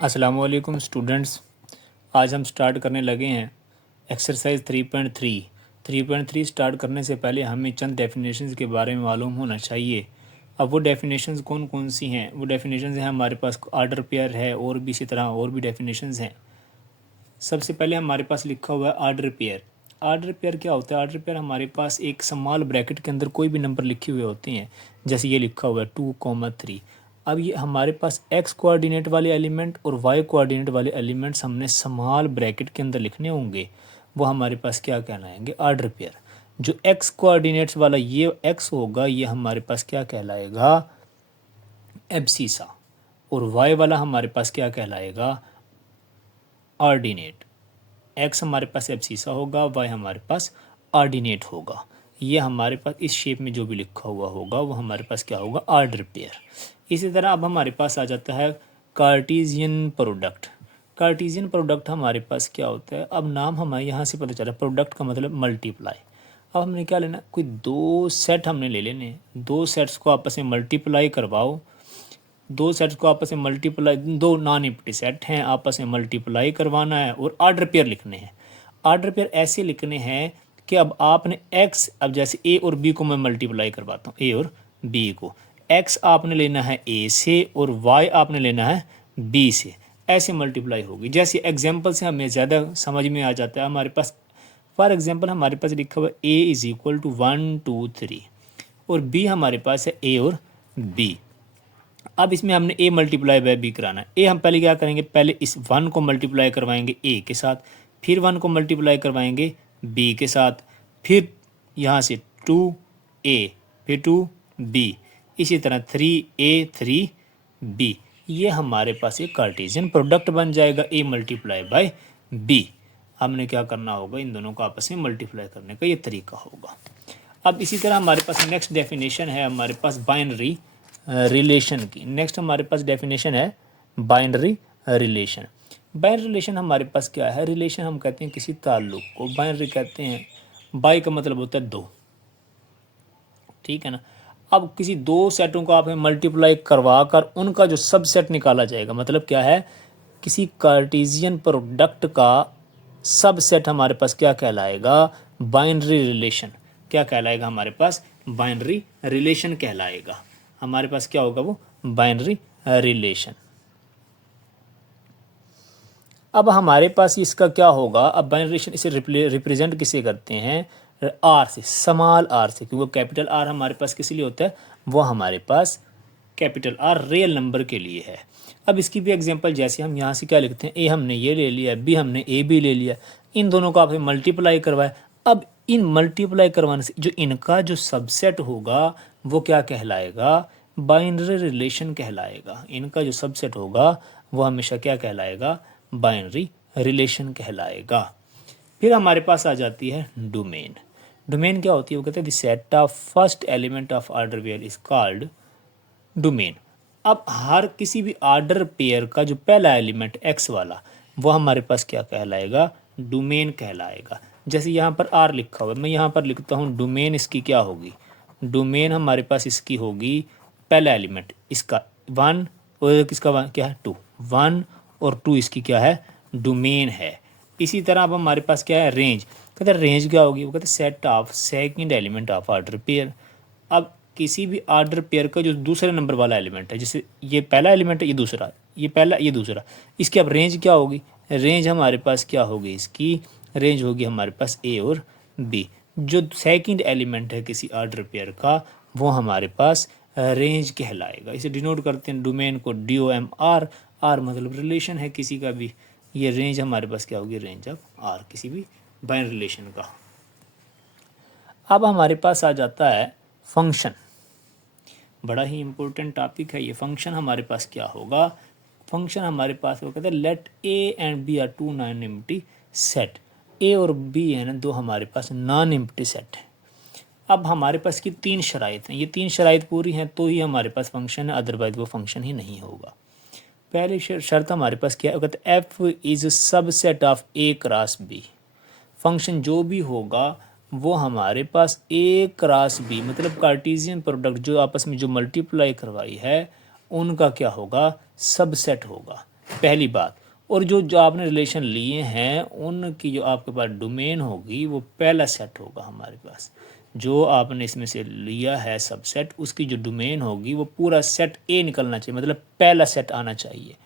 अस्सलामुअलैकुम स्टूडेंट्स। आज हम स्टार्ट करने लगे हैं एक्सरसाइज 3.3। 3.3 स्टार्ट करने से पहले हमें चंद डेफिनेशंस के बारे में मालूम होना चाहिए। अब वो डेफिनेशंस कौन कौन सी हैं? वो डेफिनेशंस हैं, हमारे पास आर्डर पेयर है और भी इसी तरह और भी डेफिनेशंस हैं। सबसे पहले हमारे पास लिखा हुआ है आर्डर पेयर। आर्डर पेयर क्या होता है? आर्डर पेयर हमारे पास एक स्मॉल ब्रैकेट के अंदर कोई भी नंबर लिखे हुए होते हैं, जैसे ये लिखा हुआ है 2,3। अब ये हमारे पास एक्स कोऑर्डिनेट वाले एलिमेंट और वाई कोऑर्डिनेट वाले एलिमेंट्स हमने स्मॉल ब्रैकेट के अंदर लिखने होंगे। वो हमारे पास क्या कहलाएंगे? Order pair. जो एक्स कोऑर्डिनेट्स वाला ये एक्स होगा, ये हमारे पास क्या कहलाएगा? एब्सिसा। और वाई वाला हमारे पास क्या कहलाएगा? ऑर्डिनेट। एक्स हमारे पास एब्सिसा होगा, वाई हमारे पास ऑर्डिनेट होगा। ये हमारे पास इस शेप में जो भी लिखा हुआ होगा वो हमारे पास क्या होगा? Order pair. इसी तरह अब हमारे पास आ जाता है कार्टेशियन प्रोडक्ट। कार्टेशियन प्रोडक्ट हमारे पास क्या होता है? अब नाम हमारे यहाँ से पता चला, प्रोडक्ट का मतलब मल्टीप्लाई। अब हमने क्या लेना? कोई दो सेट हमने ले लेने, दो सेट्स को आपस में मल्टीप्लाई करवाओ। दो सेट्स को आपस में मल्टीप्लाई, दो नॉन एम्प्टी सेट हैं, आपस में मल्टीप्लाई करवाना है और आर्डर पेयर लिखने हैं। आर्डर पेयर ऐसे लिखने हैं कि अब आपने एक्स, अब जैसे ए और बी को मैं मल्टीप्लाई करवाता हूँ, ए और बी को, एक्स आपने लेना है ए से और वाई आपने लेना है बी से, ऐसे मल्टीप्लाई होगी। जैसे एग्जाम्पल से हमें ज़्यादा समझ में आ जाता है। हमारे पास फॉर एग्जाम्पल हमारे पास लिखा हुआ ए इज़ इक्वल टू 1 2 3 और बी हमारे पास है ए और बी। अब इसमें हमने ए मल्टीप्लाई बाय बी कराना है। ए हम पहले क्या करेंगे? पहले इस 1 को मल्टीप्लाई करवाएंगे ए के साथ, फिर 1 को मल्टीप्लाई करवाएंगे बी के साथ, फिर यहाँ से 2a, फिर 2b, इसी तरह 3a 3b। ये हमारे पास एक कार्टेशियन प्रोडक्ट बन जाएगा, ए मल्टीप्लाई बाय बी। हमने क्या करना होगा? इन दोनों को आपस में मल्टीप्लाई करने का ये तरीका होगा। अब इसी तरह हमारे पास नेक्स्ट डेफिनेशन है हमारे पास बाइनरी रिलेशन की। नेक्स्ट हमारे पास डेफिनेशन है बाइनरी रिलेशन। बाइनरी रिलेशन हमारे पास क्या है? रिलेशन हम कहते हैं किसी ताल्लुक को, बाइनरी कहते हैं, बाई का मतलब होता है दो, ठीक है ना। अब किसी दो सेटों को आप मल्टीप्लाई करवा कर उनका जो सबसेट निकाला जाएगा, मतलब क्या है? किसी कार्टेशियन प्रोडक्ट का सबसेट हमारे पास क्या कहलाएगा? Binary relation. क्या कहलाएगा? हमारे पास बाइनरी रिलेशन कहलाएगा। हमारे पास क्या होगा? वो बाइनरी रिलेशन। अब हमारे पास इसका क्या होगा? अब बाइनरी रिलेशन इसे रिप्रेजेंट किसे करते हैं? आर से, स्मॉल आर से, क्योंकि कैपिटल आर हमारे पास किस लिए होता है? वो हमारे पास कैपिटल आर रियल नंबर के लिए है। अब इसकी भी एग्जांपल, जैसे हम यहाँ से क्या लिखते हैं? ए हमने ये ले लिया, बी हमने ए बी ले लिया, इन दोनों को आपने मल्टीप्लाई करवाया। अब इन मल्टीप्लाई करवाने से जो इनका जो सबसेट होगा वो क्या कहलाएगा? बाइनरी रिलेशन कहलाएगा। इनका जो सबसेट होगा वो हमेशा क्या कहलाएगा? बाइनरी रिलेशन कहलाएगा। फिर हमारे पास आ जाती है डोमेन। डोमेन क्या होती है? वो कहते हैं the set of first element of order pair is called domain. अब हर किसी भी ऑर्डर पेयर का जो पहला एलिमेंट एक्स वाला, वो हमारे पास क्या कहलाएगा? डोमेन कहलाएगा। जैसे यहाँ पर आर लिखा हुआ है, मैं यहाँ पर लिखता हूँ डोमेन इसकी क्या होगी? डोमेन हमारे पास इसकी होगी पहला एलिमेंट इसका 1 और किसका क्या है? 2। 1 और 2 इसकी क्या है? डोमेन है। इसी तरह अब हमारे पास क्या है? रेंज। कहते हैं रेंज क्या होगी? वो कहते हैं set of second element of order pair. अब किसी भी ऑर्डर पेयर का जो दूसरे नंबर वाला एलिमेंट है, जैसे ये पहला एलिमेंट है, ये दूसरा, ये पहला, ये दूसरा, इसकी अब रेंज क्या होगी? रेंज हमारे पास क्या होगी? इसकी रेंज होगी हमारे पास ए और बी। जो सेकंड एलिमेंट है किसी ऑर्डर पेयर का वो हमारे पास रेंज कहलाएगा। इसे डिनोट करते हैं डोमेन को DOM-R। आर मतलब रिलेशन है किसी का भी, ये रेंज हमारे पास क्या होगी? रेंज ऑफ आर, किसी भी बाइनरी रिलेशन का। अब हमारे पास आ जाता है फंक्शन। बड़ा ही इंपॉर्टेंट टॉपिक है ये। फंक्शन हमारे पास क्या होगा? फंक्शन हमारे पास वो कहते हैं let A and B are two non empty set. A और बी है ना, दो हमारे पास नॉन एम्प्टी सेट है। अब हमारे पास की तीन शराइत हैं, ये तीन शराइत पूरी हैं तो ही हमारे पास फंक्शन है, अदरवाइज वो फंक्शन ही नहीं होगा। पहली शर्त हमारे पास क्या है? कहते हैं F is subset of A cross B. Function जो भी होगा वो हमारे पास ए क्रॉस बी, मतलब कार्टेशियन प्रोडक्ट जो आपस में जो मल्टीप्लाई करवाई है उनका क्या होगा? सबसेट होगा। पहली बात। और जो आपने रिलेशन लिए हैं उनकी जो आपके पास डोमेन होगी वो पहला सेट होगा हमारे पास। जो आपने इसमें से लिया है सबसेट, उसकी जो डोमेन होगी वो पूरा सेट ए निकलना चाहिए, मतलब पहला सेट आना चाहिए।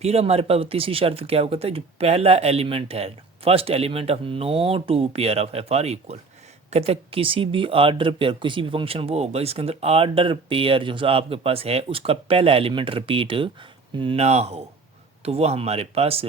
फिर हमारे पास तीसरी शर्त क्या होता है, जो पहला एलिमेंट है, first element of no two pair of F are equal. कहते हैं किसी भी आर्डर पेयर, किसी भी फंक्शन वो होगा इसके अंदर आर्डर पेयर जो आपके पास है उसका पहला एलिमेंट रिपीट ना हो, तो वो हमारे पास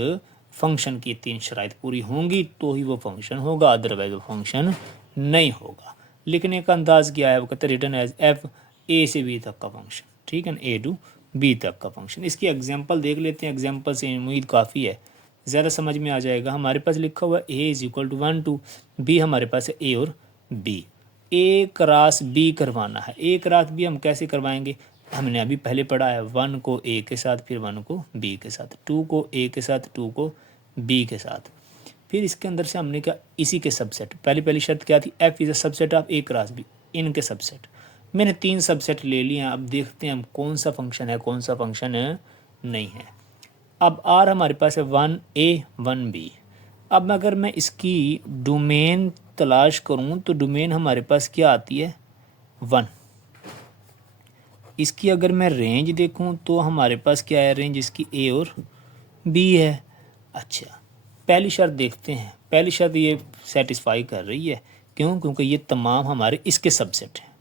फंक्शन की 3 शराइत पूरी होंगी तो ही वो फंक्शन होगा, अदरवाइज वो फंक्शन नहीं होगा। लिखने का अंदाज क्या है, वो कहते हैं रिटर्न एज एफ ए से बी तक का फंक्शन, ठीक है ना, ए टू बी तक का फंक्शन। इसकी एग्जांपल देख लेते हैं, एग्जांपल से उम्मीद काफ़ी है, ज़्यादा समझ में आ जाएगा। हमारे पास लिखा हुआ है ए इज इक्वल टू 1 2, बी हमारे पास है ए और बी। ए क्रॉस बी करवाना है, ए क्रॉस बी हम कैसे करवाएंगे, हमने अभी पहले पढ़ा है, 1 को ए के साथ, फिर 1 को बी के साथ, 2 को ए के साथ, 2 को बी के साथ। फिर इसके अंदर से हमने क्या, इसी के सबसेट, पहली शर्त क्या थी, F is a subset of A cross B, इनके सबसेट। मैंने 3 सबसेट ले लिए हैं, अब देखते हैं हम कौन सा फंक्शन है कौन सा फंक्शन नहीं है। अब आर हमारे पास है 1 ए 1 बी। अब अगर मैं इसकी डोमेन तलाश करूं तो डोमेन हमारे पास क्या आती है, 1। इसकी अगर मैं रेंज देखूं तो हमारे पास क्या है, रेंज इसकी ए और बी है। अच्छा, पहली शर्त देखते हैं, पहली शर्त ये सेटिस्फाई कर रही है, क्यों, क्योंकि ये तमाम हमारे इसके सबसेट हैं।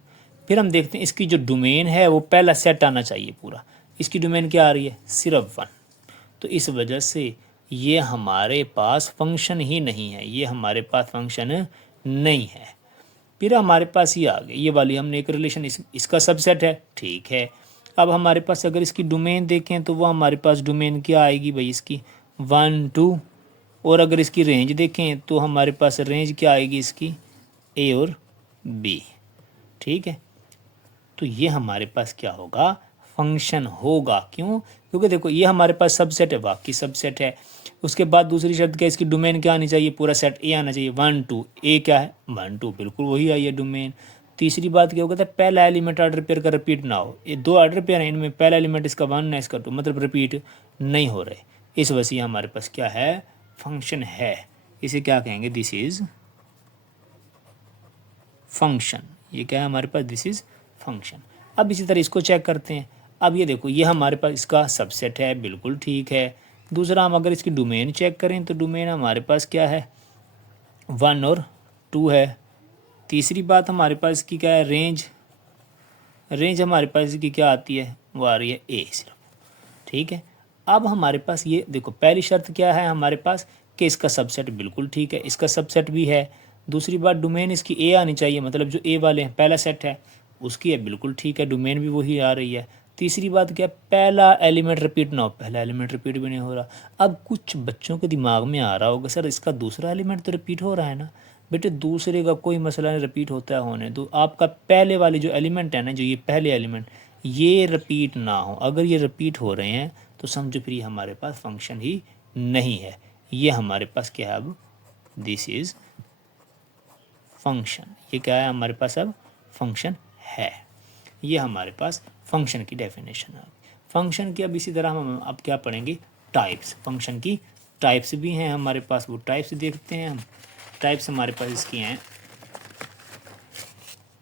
फिर हम देखते हैं इसकी जो डोमेन है वो पहला सेट आना चाहिए पूरा, इसकी डोमेन क्या आ रही है, सिर्फ 1, तो इस वजह से ये हमारे पास फंक्शन ही नहीं है, ये हमारे पास फंक्शन नहीं है। फिर हमारे पास ये आ गया, ये वाली हमने एक रिलेशन इसका सबसेट है, ठीक है। अब हमारे पास अगर इसकी डोमेन देखें तो वो हमारे पास डोमेन क्या आएगी भाई, इसकी 1 2, और अगर इसकी रेंज देखें तो हमारे पास रेंज क्या आएगी इसकी, ए और बी, ठीक है। तो ये हमारे पास क्या होगा, फंक्शन होगा। क्यों, क्योंकि देखो ये हमारे पास सबसेट है, बाकी सबसेट है। उसके बाद दूसरी शर्त क्या, इसकी डोमेन क्या आनी चाहिए, पूरा सेट ए आना चाहिए, 1 2, ए क्या है 1 2, बिल्कुल वही आई है डोमेन। तीसरी बात क्या होगा, पहला एलिमेंट आर्डर पेयर का रिपीट ना हो, ये 2 आर्डर पेयर हैं, इनमें पहला एलिमेंट इसका 1 है इसका 2, मतलब रिपीट नहीं हो रहे, इस वजह से हमारे पास क्या है, फंक्शन है। इसे क्या कहेंगे, दिस इज फंक्शन। ये क्या है हमारे पास, दिस इज फंक्शन। अब इसी तरह इसको चेक करते हैं। अब ये देखो ये हमारे पास इसका सबसेट है, बिल्कुल ठीक है। दूसरा हम अगर इसकी डोमेन चेक करें तो डोमेन हमारे पास क्या है, 1 और 2 है। तीसरी बात हमारे पास इसकी क्या है, रेंज, रेंज हमारे पास इसकी क्या आती है, वो आ रही है ए सिर्फ, ठीक है। अब हमारे पास ये देखो पहली शर्त क्या है हमारे पास, कि इसका सबसेट बिल्कुल ठीक है, इसका सबसेट भी है। दूसरी बात डोमेन इसकी ए आनी चाहिए, मतलब जो ए वाले हैं पहला सेट है उसकी है, बिल्कुल ठीक है, डोमेन भी वही आ रही है। तीसरी बात क्या, पहला एलिमेंट रिपीट ना हो, पहला एलिमेंट रिपीट भी नहीं हो रहा। अब कुछ बच्चों के दिमाग में आ रहा होगा, सर इसका दूसरा एलिमेंट तो रिपीट हो रहा है ना। बेटे दूसरे का कोई मसला नहीं, रिपीट होता है होने दो, आपका पहले वाले जो एलिमेंट है ना, जो ये पहले एलिमेंट, ये रिपीट ना हो। अगर ये रिपीट हो रहे हैं तो समझो फिर ये हमारे पास फंक्शन ही नहीं है। ये हमारे पास क्या है, अब दिस इज़ फंक्शन। ये क्या है हमारे पास, अब फंक्शन है। ये हमारे पास फंक्शन की डेफिनेशन है। फंक्शन की अब इसी तरह हम अब क्या पढ़ेंगे, टाइप्स। फंक्शन की टाइप्स भी हैं हमारे पास, वो टाइप्स देखते हैं हम। टाइप्स हमारे पास इसकी हैं,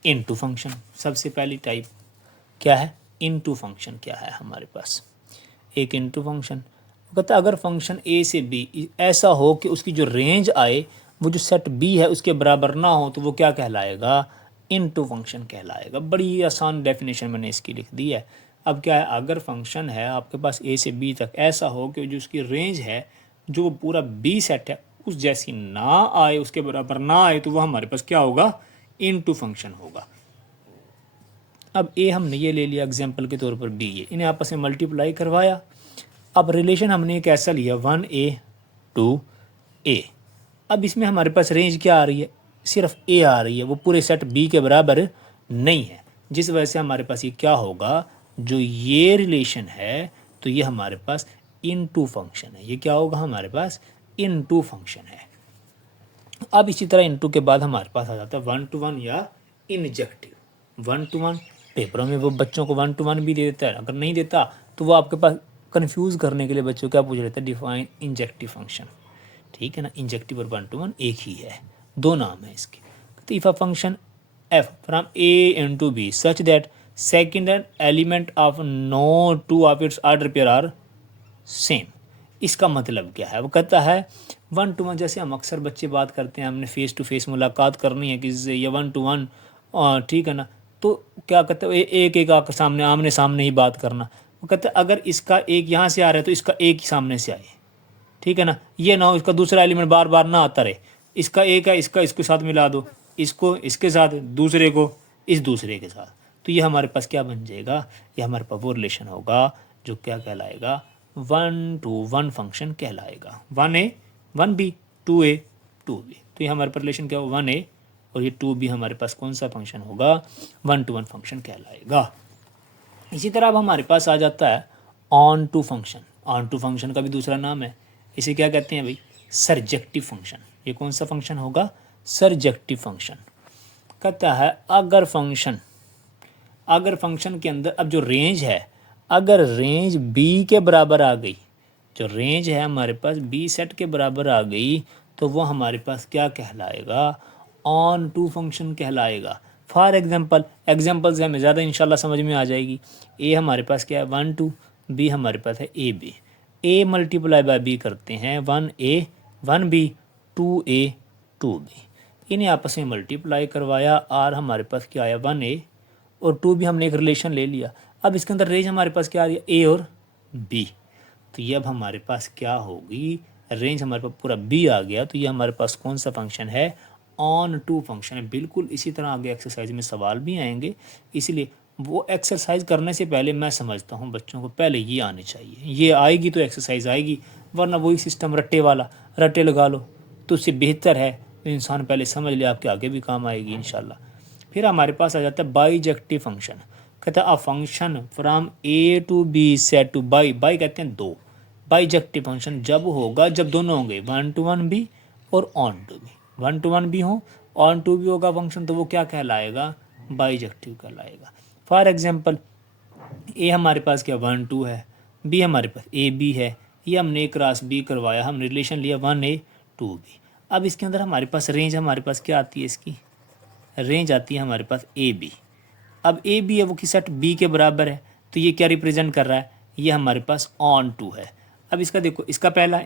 इनटू फंक्शन। सबसे पहली टाइप क्या है, इनटू फंक्शन क्या है हमारे पास, एक इनटू फंक्शन। कहता है अगर फंक्शन ए से बी ऐसा हो कि उसकी जो रेंज आए वो जो सेट बी है उसके बराबर ना हो, तो वो क्या कहलाएगा, इनटू फंक्शन कहलाएगा। बड़ी आसान डेफिनेशन मैंने इसकी लिख दी है। अब क्या है, अगर फंक्शन है आपके पास ए से बी तक, ऐसा हो कि जो उसकी रेंज है जो वो पूरा बी सेट है उस जैसी ना आए, उसके बराबर ना आए, तो वह हमारे पास क्या होगा, इनटू फंक्शन होगा। अब ए हमने ये ले लिया एग्जाम्पल के तौर पर, बी ये, इन्हें आपस में मल्टीप्लाई करवाया। अब रिलेशन हमने एक ऐसा लिया 1a 2a। अब इसमें हमारे पास रेंज क्या आ रही है, सिर्फ ए आ रही है, वो पूरे सेट बी के बराबर नहीं है, जिस वजह से हमारे पास ये क्या होगा, जो ये रिलेशन है तो ये हमारे पास इनटू फंक्शन है। ये क्या होगा हमारे पास, इनटू फंक्शन है। अब इसी तरह इनटू के बाद हमारे पास आ जाता है 1 to 1 या इंजेक्टिव। 1 to 1 पेपरों में वो बच्चों को 1 to 1 भी दे देता है, अगर नहीं देता तो वो आपके पास कंफ्यूज करने के लिए बच्चों क्या पूछ रहे थे, डिफाइन इंजेक्टिव फंक्शन, ठीक है ना। इंजेक्टिव और 1 to 1 एक ही है, दो नाम है इसके। तो if a function f from a into b such that second element of no two of its order pair are same, इसका मतलब क्या है, वो कहता है 1 to 1, जैसे हम अक्सर बच्चे बात करते हैं, हमने फेस टू फेस मुलाकात करनी है किसी से, या 1 to 1, ठीक है ना, तो क्या कहते हैं एक एक आकर सामने आमने सामने ही बात करना। वो कहते हैं अगर इसका एक यहाँ से आ रहा है तो इसका एक ही सामने से आए, ठीक है ना, ये ना हो इसका दूसरा एलिमेंट बार बार ना आता रहे, इसका एक है, इसका इसके साथ मिला दो, इसको इसके साथ, दूसरे को इस दूसरे के साथ, तो ये हमारे पास क्या बन जाएगा, ये हमारे पास वो रिलेशन होगा जो क्या कहलाएगा, 1 to 1 फंक्शन कहलाएगा। 1a 1b 2a 2b, तो ये हमारे पास रिलेशन क्या होगा 1a, और ये 2b हमारे पास कौन सा फंक्शन होगा, 1 to 1 फंक्शन कहलाएगा। इसी तरह अब हमारे पास आ जाता है onto function. Onto function का भी दूसरा नाम है, इसे क्या कहते हैं भाई, सरजेक्टिव फंक्शन। ये कौन सा फंक्शन होगा, सरजेक्टिव फंक्शन। कहता है अगर फंक्शन के अंदर अब जो रेंज है, अगर रेंज b के बराबर आ गई, जो रेंज है हमारे पास b सेट के बराबर आ गई, तो वो हमारे पास क्या कहलाएगा, ऑन टू फंक्शन कहलाएगा। फॉर एग्जाम्पल से हमें ज़्यादा इंशाल्लाह समझ में आ जाएगी। a हमारे पास क्या है 1 2, b हमारे पास है ab, a multiply by b करते हैं 1a 1b 2a 2b, इन्हें आपस में मल्टीप्लाई करवाया, r हमारे पास क्या आया 1a, और 2b हमने एक रिलेशन ले लिया। अब इसके अंदर रेंज हमारे पास क्या आ रही है, a और b, तो ये अब हमारे पास क्या होगी, रेंज हमारे पास पूरा b आ गया, तो ये हमारे पास कौन सा फंक्शन है, ऑन टू फंक्शन है। बिल्कुल इसी तरह आगे एक्सरसाइज में सवाल भी आएंगे, इसलिए वो एक्सरसाइज करने से पहले मैं समझता हूँ बच्चों को पहले ये आनी चाहिए, ये आएगी तो एक्सरसाइज आएगी, वरना वही सिस्टम रट्टे वाला, रट्टे लगा लो, तो उससे बेहतर है इंसान पहले समझ ले, आपके आगे भी काम आएगी इंशाल्लाह। फिर हमारे पास आ जाता है बाईजेक्टिव फंक्शन। कहता है a function from a to b set two by, by कहते हैं दो, बाईजेक्टिव फंक्शन जब होगा जब दोनों होंगे 1 to 1 भी और ऑन टू भी, 1 to 1 भी हो ऑन टू भी होगा फंक्शन, तो वो क्या कहलाएगा, बाईजेक्टिव कहलाएगा। फॉर एग्जांपल ए हमारे पास क्या 1 2 है, बी हमारे पास ए बी है, ये हमने एक क्रॉस बी करवाया, हमने रिलेशन लिया 1a 2b। अब इसके अंदर हमारे पास रेंज हमारे पास क्या आती है, इसकी रेंज आती है हमारे पास ए बी। अब ए बी है वो किस सेट बी के बराबर है, तो ये क्या रिप्रेजेंट कर रहा है, ये हमारे पास ऑन टू है। अब इसका देखो, इसका पहला,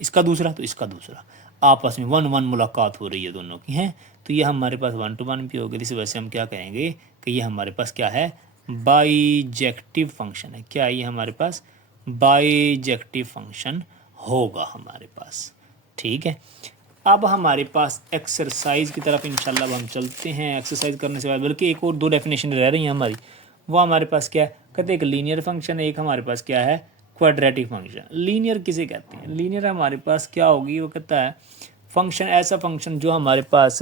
इसका दूसरा, तो इसका दूसरा, आपस में 1 1 मुलाकात हो रही है दोनों की, हैं, तो ये हमारे पास 1 to 1 भी हो गया। इस वजह से हम क्या कहेंगे कि ये हमारे पास क्या है, बाईजेक्टिव फंक्शन है। क्या ये हमारे पास बाईजेक्टिव फंक्शन होगा हमारे पास, ठीक है। अब हमारे पास एक्सरसाइज की तरफ इंशाल्लाह अब हम चलते हैं। एक्सरसाइज करने से बाद बल्कि एक और दो डेफिनेशन रह रही हैं हमारी, वो हमारे पास क्या है, कहते हैं एक लीनियर फंक्शन है, एक हमारे पास क्या है, क्वाड्रेटिक फंक्शन। लीनियर किसे कहते हैं, लीनियर हमारे पास क्या होगी, वो कहता है फंक्शन, ऐसा फंक्शन जो हमारे पास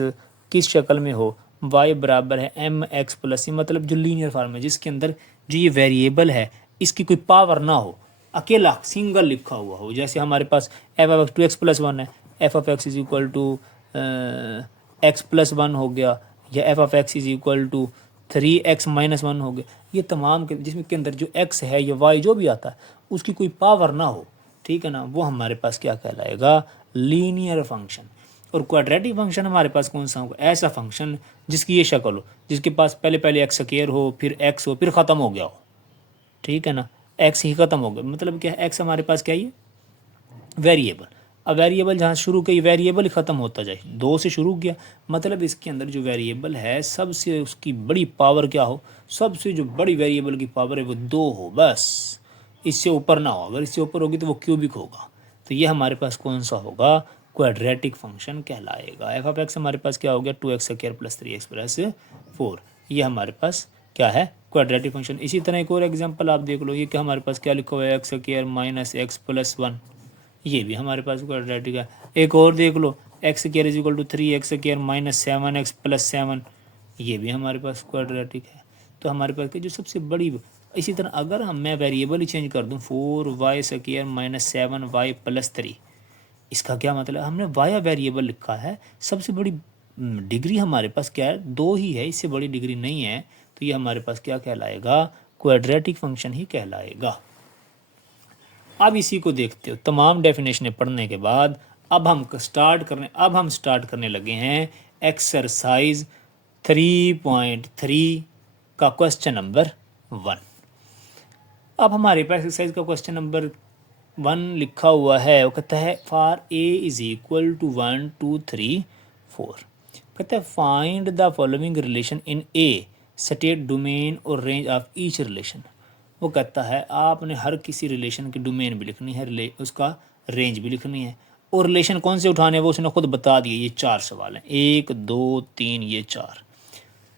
किस शक्ल में हो, y बराबर है mx प्लस c, मतलब जो लीनियर फॉर्म है जिसके अंदर जो ये वेरिएबल है इसकी कोई पावर ना हो, अकेला सिंगल लिखा हुआ हो। जैसे हमारे पास f(x) 2x + 1 है, f(x) = x + 1 हो गया, या f(x) = 3x - 1 हो गया। ये तमाम के जिसमें के अंदर जो x है या y जो भी आता है उसकी कोई पावर ना हो, ठीक है ना, वो हमारे पास क्या कहलाएगा, लीनियर फंक्शन। और क्वाड्रेटिक फंक्शन हमारे पास कौन सा होगा, ऐसा फंक्शन जिसकी ये शक्ल हो, जिसके पास पहले एक्स स्क्वायर हो, फिर एक्स हो, फिर ख़त्म हो गया हो, ठीक है ना, एक्स ही ख़त्म हो गया, मतलब क्या है, एक्स हमारे पास क्या है, वेरिएबल। अब वेरिएबल जहाँ शुरू किया वेरिएबल ही ख़त्म होता जाए, 2 से शुरू किया, मतलब इसके अंदर जो वेरिएबल है सबसे उसकी बड़ी पावर क्या हो, सबसे जो बड़ी वेरिएबल की पावर है वो 2 हो, बस इससे ऊपर ना हो। अगर इससे ऊपर होगी तो वो क्यूबिक होगा। तो ये हमारे पास कौन सा होगा, क्वाड्रेटिक फंक्शन कहलाएगा। f(x) हमारे पास क्या हो गया, 2x² + 3x + 4, ये हमारे पास क्या है, क्वाड्रेटिक फंक्शन। इसी तरह एक और एग्जांपल आप देख लो, ये क्या हमारे पास क्या लिखा हुआ है, x² - x + 1, ये भी हमारे पास क्वाड्रेटिक है। एक और देख लो, x² = 3x² - 7x + 7, ये भी हमारे पास क्वाड्रेटिक है। तो हमारे पास जो सबसे बड़ी, इसी तरह अगर मैं वेरिएबल ही चेंज कर दूं 4y² - 7y + 3, इसका क्या मतलब, हमने वाया वेरिएबल लिखा है, सबसे बड़ी डिग्री हमारे पास क्या है, 2 ही है, इससे बड़ी डिग्री नहीं है, तो ये हमारे पास क्या कहलाएगा, क्वाड्रेटिक फंक्शन ही कहलाएगा, अब इसी को देखते हो, तमाम डेफिनेशनें पढ़ने के बाद अब हम स्टार्ट करने लगे हैं एक्सरसाइज 3.3 का क्वेश्चन नंबर 1। अब हमारे पास एक्सरसाइज का क्वेश्चन नंबर 1 लिखा हुआ है, वो कहता है for A is equal to 1 2 3 4, कहता है find the following relation in A, state domain और रेंज ऑफ ईच रिलेशन। वो कहता है आपने हर किसी रिलेशन की डोमेन भी लिखनी है, उसका रेंज भी लिखनी है, और रिलेशन कौन से उठाने हैं वो उसने खुद बता दिए। ये 4 सवाल हैं, 1 2 3 ये 4।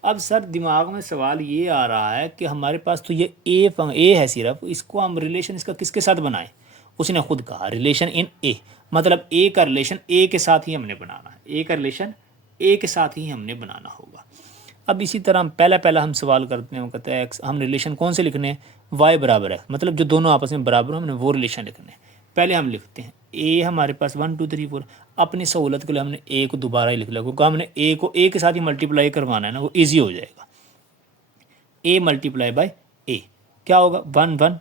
अब सर दिमाग में सवाल ये आ रहा है कि हमारे पास तो ये ए है सिर्फ, इसको हम रिलेशन इसका किसके साथ बनाएं। उसने खुद कहा रिलेशन इन ए, मतलब ए का रिलेशन ए के साथ ही हमने बनाना है, ए का रिलेशन ए के साथ ही हमने बनाना होगा। अब इसी तरह हम पहला हम सवाल करते हैं, वो कहते हैं हम रिलेशन कौन से लिखने हैं, वाई बराबर है, मतलब जो दोनों आपस में बराबर हो हमने वो रिलेशन लिखने हैं। पहले हम लिखते हैं ए हमारे पास 1 2 3 4, अपनी सहूलत के लिए हमने ए को दोबारा ही लिख लिया क्योंकि हमने ए को ए के साथ ही मल्टीप्लाई करवाना है ना, वो ईजी हो जाएगा। ए मल्टीप्लाई बाय ए क्या होगा 1 1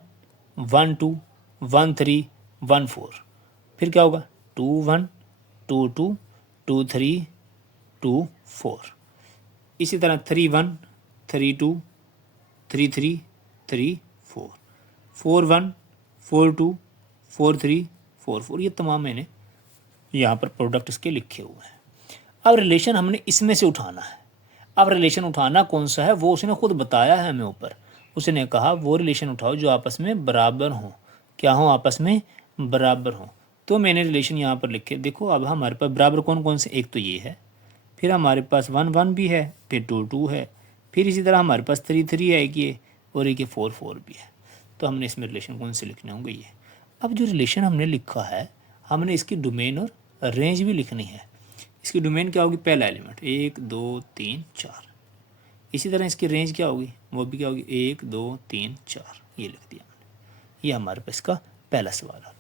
1 2 1 3 1 4, फिर क्या होगा 2 1 2 2 2 3 2 4, इसी तरह 3 1 3 2 3 3 3 4 4 1 4 2 4 3 4 4, ये तमाम मैंने यहाँ पर प्रोडक्ट इसके लिखे हुए हैं। अब रिलेशन हमने इसमें से उठाना है। अब रिलेशन उठाना कौन सा है वो उसने खुद बताया है हमें ऊपर। उसने कहा वो रिलेशन उठाओ जो आपस में बराबर हों, क्या हों, आपस में बराबर हों। तो मैंने रिलेशन यहाँ पर लिखे, देखो अब हमारे पास बराबर कौन कौन से, एक तो ये है, फिर हमारे पास 1 1 भी है, फिर 2 2 है, फिर इसी तरह हमारे पास 3 3 है एक ये, और एक ये 4 4 भी है। तो हमने इसमें रिलेशन कौन से लिखने होंगे ये। अब जो रिलेशन हमने लिखा है हमने इसकी डोमेन और रेंज भी लिखनी है। इसकी डोमेन क्या होगी, पहला एलिमेंट 1 2 3 4, इसी तरह इसकी रेंज क्या होगी, वो भी क्या होगी 1 2 3 4, ये लिख दिया हमने। ये हमारे पास इसका पहला सवाल है।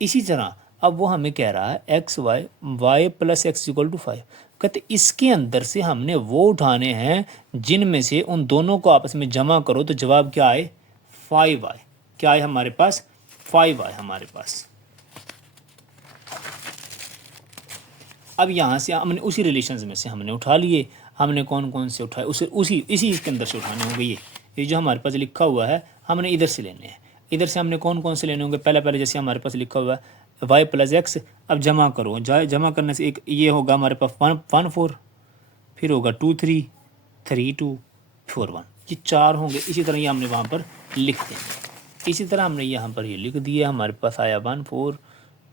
इसी तरह अब वो हमें कह रहा है x y plus x equal to 5, कहते इसके अंदर से हमने वो उठाने हैं जिनमें से उन दोनों को आपस में जमा करो तो जवाब क्या आए 5 आए। क्या आए हमारे पास 5 आए हमारे पास। अब यहाँ से हमने उसी रिलेशंस में से हमने उठा लिए, हमने कौन कौन से उठाए उसी इसके अंदर से उठाने होंगे। ये जो हमारे पास लिखा हुआ है हमने इधर से लेने हैं। इधर से हमने कौन कौन से लेने होंगे, पहले जैसे हमारे पास लिखा हुआ है वाई प्लस एक्स, अब जमा करो, जमा करने से एक ये होगा हमारे पास 1 4, फिर होगा 2 3 3 2 4 1, ये 4 होंगे। इसी तरह ये हमने वहाँ पर लिख देंगे। इसी तरह हमने यहाँ पर ये लिख दिया, हमारे पास आया 1 4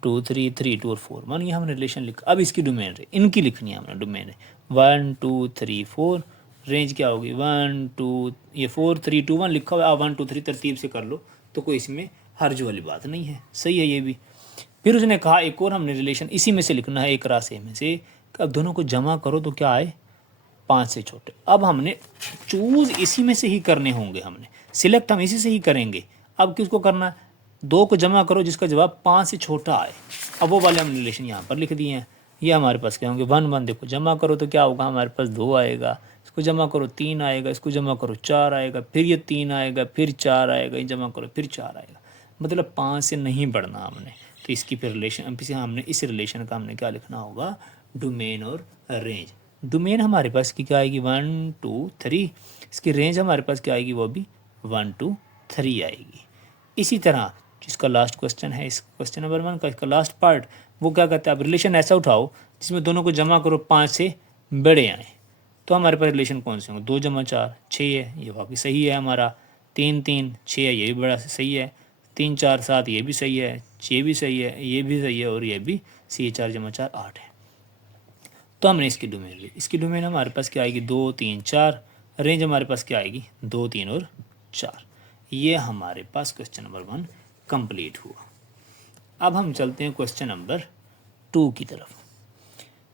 2 3 3 2 और 4 1, ये हमने रिलेशन लिखा। अब इसकी डोमेन इनकी लिखनी है हमने डोमेन 1 2 3 4, रेंज क्या होगी 1 2, ये 4 3 2 1 लिखा हुआ है। 1 2 3 तरतीब से कर लो तो कोई इसमें हर्ज वाली बात नहीं है, सही है ये भी। फिर उसने कहा एक और हमने रिलेशन इसी में से लिखना है, एक रास्ते में से, अब दोनों को जमा करो तो क्या आए 5 से छोटे। अब हमने चूज़ इसी में से ही करने होंगे, हमने सिलेक्ट हम इसी से ही करेंगे। अब किसको करना है, 2 को जमा करो जिसका जवाब 5 से छोटा आए। अब वो वाले हमने रिलेशन यहाँ पर लिख दिए हैं। ये हमारे पास क्या होंगे 1 1, देखो जमा करो तो क्या होगा हमारे पास 2 आएगा, इसको जमा करो 3 आएगा, इसको जमा करो 4 आएगा, फिर ये 3 आएगा, फिर 4 आएगा, ये जमा करो फिर 4 आएगा, मतलब 5 से नहीं बढ़ना हमने। तो इसकी फिर रिलेशन हमने इस रिलेशन का हमने क्या लिखना होगा, डोमेन और रेंज। डोमेन हमारे पास की क्या आएगी 1 2 3, इसकी रेंज हमारे पास क्या आएगी, वो भी 1 2 3 आएगी। इसी तरह जिसका लास्ट क्वेश्चन है, इस क्वेश्चन नंबर 1 का इसका लास्ट पार्ट, वो क्या कहता है, अब रिलेशन ऐसा उठाओ जिसमें दोनों को जमा करो 5 से बड़े आए। तो हमारे पास रिलेशन कौन से होंगे, 2 जमा 4 6 है, ये वाकई सही है हमारा। 3 3 6 है, ये भी बड़ा सही है। 3 4 7 ये भी सही है, 6 भी सही है, ये भी सही है, और ये भी सही है। 4 जमा 4 8 है। तो हमने इसकी डोमेन ली, इसकी डोमेन हमारे पास क्या आएगी 2 3 4, रेंज हमारे पास क्या आएगी 2 3 और 4। ये हमारे पास क्वेश्चन नंबर 1 कंप्लीट हुआ। अब हम चलते हैं क्वेश्चन नंबर 2 की तरफ।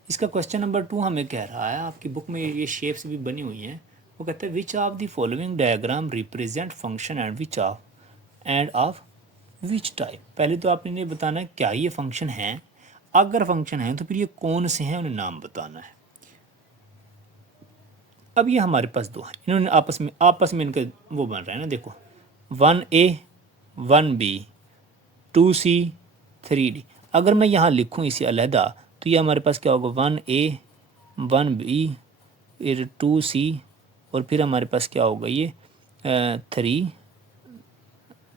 इसका क्वेश्चन नंबर 2 हमें कह रहा है, आपकी बुक में ये शेप्स भी बनी हुई हैं, वो कहता है which of the following diagram represent function end of which type. पहले तो आपने ये बताना है क्या ये फंक्शन है, अगर फंक्शन है तो फिर ये कौन से हैं उन्हें नाम बताना है। अब ये हमारे पास 2 हैं, इन्होंने आपस में इनका वो बन रहा है ना, देखो 1A 1B 2C 3D। अगर मैं यहाँ लिखूँ इसे अलहदा तो ये हमारे पास क्या होगा 1A 1B फिर 2C और फिर हमारे पास क्या होगा ये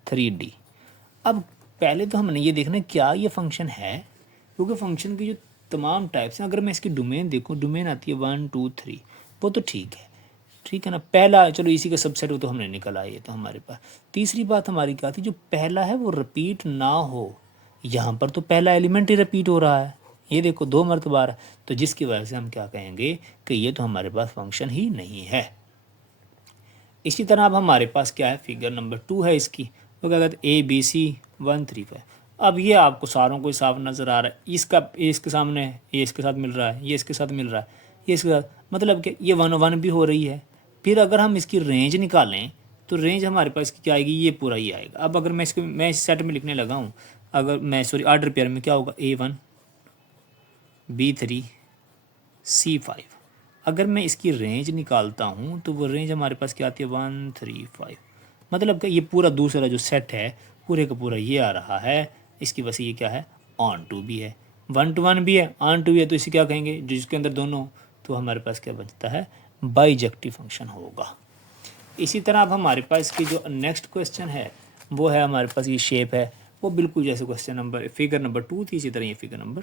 3D। अब पहले तो हमने ये देखना है क्या ये फंक्शन है, क्योंकि फंक्शन की जो तमाम टाइप्स हैं, अगर मैं इसकी डोमेन देखूँ, डोमेन आती है 1 2 3, वो तो ठीक है ना। पहला चलो इसी का सबसेट वो तो हमने निकल आया, तो हमारे पास तीसरी बात हमारी क्या थी, जो पहला है वो रिपीट ना हो। यहाँ पर तो पहला एलिमेंट ही रिपीट हो रहा है, ये देखो 2 मरतबा, तो जिसकी वजह से हम क्या कहेंगे कि ये तो हमारे पास फंक्शन ही नहीं है। इसी तरह अब हमारे पास क्या है, फिगर नंबर 2 है इसकी, तो क्या कहते हैं ABC 1 3 5। अब ये आपको सारों को साफ नज़र आ रहा है, इसका ये इसके सामने है, ये इसके साथ मिल रहा है, ये इसके साथ मिल रहा है, ये इसके साथ, मतलब कि ये 1 1 भी हो रही है। फिर अगर हम इसकी रेंज निकालें तो रेंज हमारे पास क्या आएगी, ये पूरा ही आएगा। अब अगर मैं इस सेट में लिखने लगा हूँ, अगर मैं सॉरी ऑर्डर पेयर में क्या होगा A1 B3 C5। अगर मैं इसकी रेंज निकालता हूँ तो वो रेंज हमारे पास क्या आती है 1 3 5। मतलब कि ये पूरा दूसरा जो सेट है पूरे का पूरा ये आ रहा है। इसकी वजह से ये क्या है, ऑन टू भी है, 1 to 1 भी है, ऑन टू भी है, तो इसे क्या कहेंगे जिसके अंदर दोनों, तो हमारे पास क्या बचता है, बाइजेक्टिव फंक्शन होगा। इसी तरह अब हमारे पास की जो नेक्स्ट क्वेश्चन है वो है, हमारे पास ये शेप है वो बिल्कुल जैसे क्वेश्चन नंबर फिगर नंबर 2 थी, इसी तरह ये फिगर नंबर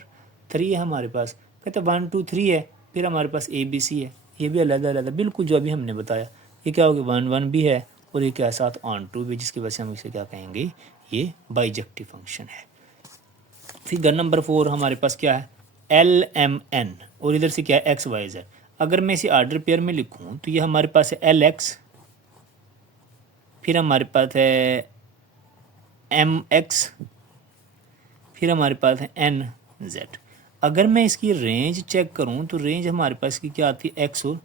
3 है हमारे पास। कहते 1 2 3 है, फिर हमारे पास ABC है, ये भी अलग बिल्कुल जो अभी हमने बताया। ये क्या होगा 1 1 भी है और ये क्या साथ ऑन टू भी, जिसकी वजह से हम इसे क्या कहेंगे, ये बाइजेक्टिव फंक्शन है। फिगर नंबर 4 हमारे पास क्या है, LMN और इधर से क्या है XYZ। अगर मैं इसे ऑर्डर पेयर में लिखूँ तो ये हमारे पास है LX, फिर हमारे पास है MX, फिर हमारे पास है NZ। अगर मैं इसकी रेंज चेक करूं तो रेंज हमारे पास की क्या आती है X और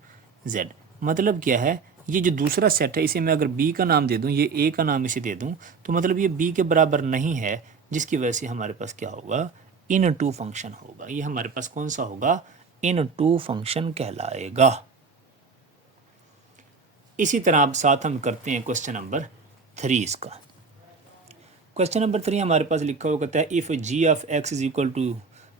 Z। मतलब क्या है, ये जो दूसरा सेट है इसे मैं अगर B का नाम दे दूं, ये A का नाम इसे दे दूं, तो मतलब ये B के बराबर नहीं है, जिसकी वजह से हमारे पास क्या होगा, इन टू फंक्शन होगा। ये हमारे पास कौन सा होगा, इन टू फंक्शन कहलाएगा। इसी तरह अब साथ हम करते हैं क्वेश्चन नंबर 3 इसका। क्वेश्चन नंबर 3 हमारे पास लिखा हुआ कहता है if g of x is equal to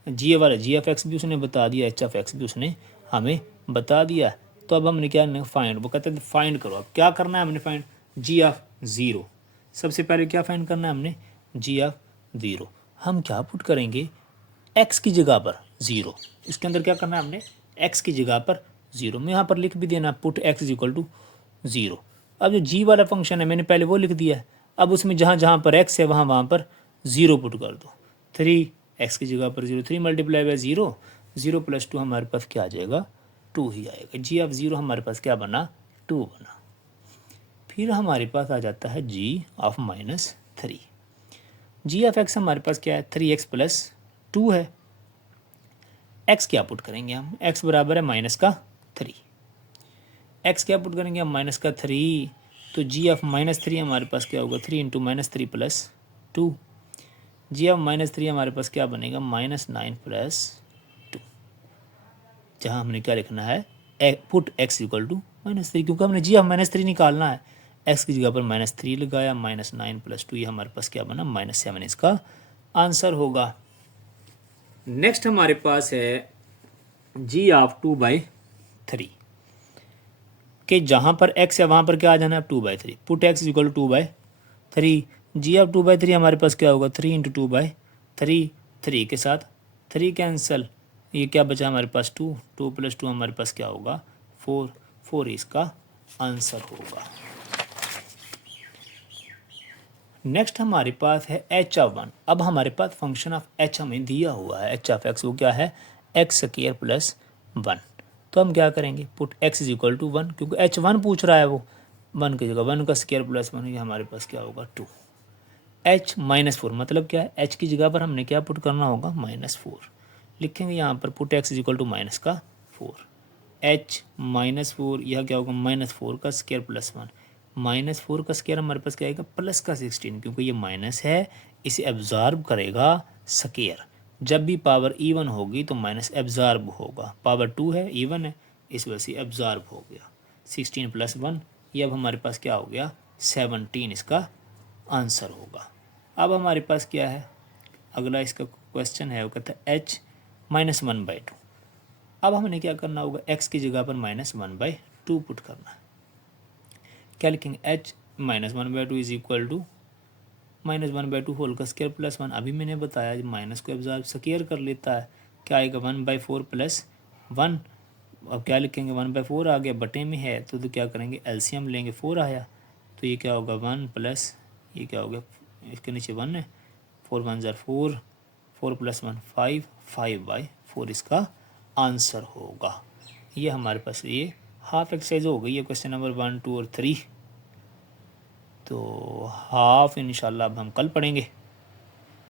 g वाला जी ऑफ एक्स भी उसने बता दिया, एच ऑफ एक्स भी उसने हमें बता दिया। तो अब हमने क्या फाइंड, वो कहते हैं फाइंड करो। अब क्या करना है हमने फाइंड, जी ऑफ ज़ीरो। सबसे पहले क्या फाइंड करना है हमने, जी ऑफ ज़ीरो। हम क्या पुट करेंगे, एक्स की जगह पर ज़ीरो। इसके अंदर क्या करना है हमने, एक्स की जगह पर ज़ीरो। मैं यहाँ पर लिख भी देना put x is equal to zero. अब जो जी वाला फंक्शन है मैंने पहले वो लिख दिया है, अब उसमें जहाँ जहाँ पर एक्स है वहाँ पर ज़ीरो पुट कर दो। 3 एक्स की जगह पर ज़ीरो, 3 मल्टीप्लाई बाय ज़ीरो, 0 + 2 हमारे पास क्या आ जाएगा, 2 ही आएगा। जी ऑफ ज़ीरो हमारे पास क्या बना, 2 बना। फिर हमारे पास आ जाता है जी ऑफ -3। जी ऑफ एक्स हमारे पास क्या है, 3x + 2 है। एक्स क्या पुट करेंगे हम, एक्स बराबर है -3। एक्स क्या पुट करेंगे हम, -3। तो जी ऑफ -3 हमारे पास क्या होगा, 3 × -3 + 2। जी ऑफ -3 हमारे पास क्या बनेगा, -9 + 2। जहाँ हमने क्या लिखना है, पुट x इक्वल टू -3, क्योंकि हमने जी ऑफ -3 निकालना है। x की जगह पर -3 लगाया, -9 + 2, ये हमारे पास क्या बना, -7 इसका आंसर होगा। नेक्स्ट हमारे पास है जी ऑफ 2/3 कि जहाँ पर x है वहाँ पर क्या आ जाना है, 2/3। Put x equal to 2/3। G of 2/3 हमारे पास क्या होगा, 3 × 2/3। 3 के साथ 3 कैंसिल, ये क्या बचा हमारे पास 2, 2 + 2 हमारे पास क्या होगा 4, 4 इसका आंसर होगा। नेक्स्ट हमारे पास है h ऑफ 1। अब हमारे पास फंक्शन ऑफ h हमें दिया हुआ है, h ऑफ x वो क्या है, x² + 1। तो हम क्या करेंगे, put x is equal to 1, क्योंकि h1 पूछ रहा है, वो 1 की जगह 1 का स्क्वायर + 1, ये हमारे पास क्या होगा 2। h -4 मतलब क्या है, h की जगह पर हमने क्या पुट करना होगा, -4 लिखेंगे यहाँ पर। Put x is equal to -4, h -4, यह क्या होगा, -4 का स्क्वायर + 1। -4 का स्क्वायर हमारे पास क्या आएगा, प्लस का 16, क्योंकि ये माइनस है, इसे एब्जॉर्ब करेगा स्क्वायर। जब भी पावर इवन होगी तो माइनस एब्जॉर्ब होगा, पावर 2 है, इवन है, इस वजह से एब्जॉर्ब हो गया। 16 + 1, ये अब हमारे पास क्या हो गया, 17 इसका आंसर होगा। अब हमारे पास क्या है, अगला इसका क्वेश्चन है, वो कहता है h -1/2। अब हमने क्या करना होगा, x की जगह पर -1/2 पुट करना है। क्या लिखेंगे, h -1/2 is equal to -1/2 whole का स्क्वायर प्लस 1। अभी मैंने बताया जब माइनस को एब्जॉर्ब स्क्वायर कर लेता है क्या आएगा, 1/4 प्लस 1। अब क्या लिखेंगे, 1/4 आ गया, बटे में है तो क्या करेंगे, एलसीएम लेंगे, 4 आया तो ये क्या होगा 1 प्लस ये क्या हो गया, इसके नीचे 1 है, 4 1 ज़र 4, 4 प्लस 1 5, 5/4 इसका आंसर होगा। ये हमारे पास ये हाफ एक्सरसाइज हो गई है, क्वेश्चन नंबर 1 2 और 3। तो हाफ इंशाल्लाह अब हम कल पढ़ेंगे।